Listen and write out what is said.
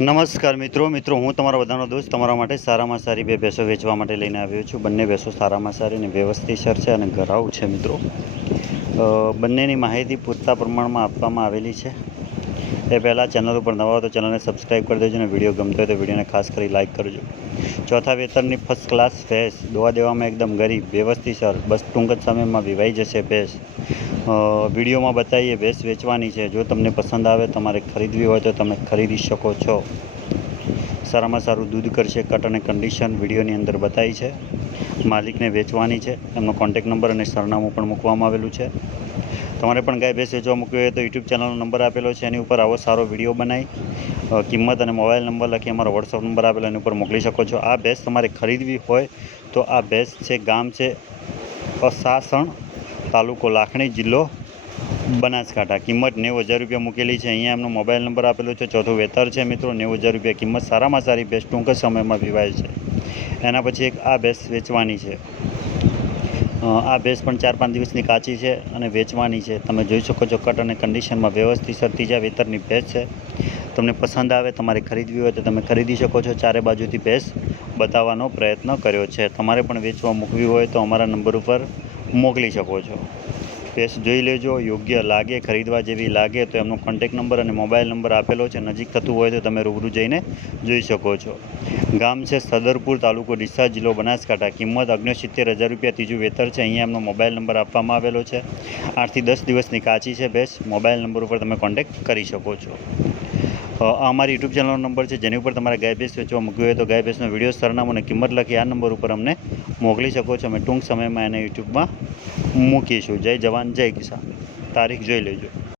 નમસ્કાર મિત્રો મિત્રો, હું તમારો બધાનો દોસ્ત, તમારા માટે સારામાં સારી બે ભેંસો વેચવા માટે લઈને આવ્યો છું. બંને ભેંસો સારામાં સારી અને વ્યવસ્થિત છે અને ઘરાઉ છે મિત્રો. બંનેની માહિતી પૂરતા પ્રમાણમાં આપવામાં આવેલી છે. એ પહેલાં ચેનલ ઉપર નવા હો તો ચેનલને સબસ્ક્રાઈબ કરી દેજો અને વીડિયો ગમતો હોય તો વિડીયોને ખાસ કરી લાઇક કરજો. ચોથા વેતરની ફર્સ્ટ ક્લાસ ફેસ દોવા દેવામાં એકદમ ગરીબ, વ્યવસ્થિત સર બસ ટૂંક જ સમયમાં વિવાઈ જશે ભેંસ. વિડીયોમાં બતાવીએ ભેંસ વેચવાની છે. જો તમને પસંદ આવે, તમારે ખરીદવી હોય તો તમે ખરીદી શકો છો. સારામાં સારું દૂધ કરશે કટ અને કન્ડિશન વિડીયોની અંદર બતાવી છે. માલિકને વેચવાની છે. એમનો કોન્ટેક નંબર અને સરનામું પણ મૂકવામાં આવેલું છે. તમારે પણ ગાય ભેંસ વેચવા મૂકવી હોય તો યુટ્યુબ ચેનલનો નંબર આપેલો છે, એની ઉપર આવો સારો વીડિયો બનાવી કિંમત અને મોબાઈલ નંબર લખી અમારો વોટ્સઅપ નંબર આપેલો, એની ઉપર મોકલી શકો છો. આ ભેંસ તમારે ખરીદવી હોય તો આ ભેંસ છે, ગામ છે, અસાસણ તાલુકો લાખણી જિલ્લો બનાસકાંઠા. કિંમત નેવું હજાર રૂપિયા મૂકેલી છે. અહીંયા એમનો મોબાઈલ નંબર આપેલો છે. ચોથું વેતર છે મિત્રો. નેવું હજાર રૂપિયા કિંમત સારામાં સારી ભેંસ ટૂંક સમયમાં પીવાય છે. એના પછી એક આ ભેંસ વેચવાની છે. આ ભેંસ પણ ચાર પાંચ દિવસની કાચી છે અને વેચવાની છે. તમે જોઈ શકો છો કટ અને કન્ડિશનમાં વ્યવસ્થિત ત્રીજા વેતરની ભેંસ છે. તમને પસંદ આવે, તમારે ખરીદવી હોય તો તમે ખરીદી શકો છો. ચારે બાજુથી ભેંસ બતાવવાનો પ્રયત્ન કર્યો છે. તમારે પણ વેચવા મૂકવી હોય તો અમારા નંબર ઉપર મોકલી શકો છો. ભેંસ જોઈ લેજો, યોગ્ય લાગે, ખરીદવા જેવી લાગે તો એમનો કોન્ટેક નંબર અને મોબાઈલ નંબર આપેલો છે. નજીક થતું હોય તો તમે રૂબરૂ જઈને જોઈ શકો છો. ગામ છે સદરપુર, તાલુકો ડીસા, જિલ્લો બનાસકાંઠા. કિંમત અગ્નસિત્તેર હજાર રૂપિયા. ત્રીજું વેતર છે. અહીંયા એમનો મોબાઈલ નંબર આપવામાં આવેલો છે. આઠથી દસ દિવસની કાચી છે ભેંસ. મોબાઈલ નંબર ઉપર તમે કોન્ટેક કરી શકો છો. આ અમારી યુટ્યુબ ચેનલનો નંબર છે, જેની ઉપર તમારે ગાય ભેંસ વેચવા મૂકવી હોય તો ગાય ભેંસનો વીડિયો સરનામું અને કિંમત લખી આ નંબર ઉપર અમને મોકલી શકો છો. અમે ટૂંક સમયમાં એને યુટ્યુબમાં મૂકીશું. જય જવાન, જય કિસાન. તારીખ જોઈ લેજો.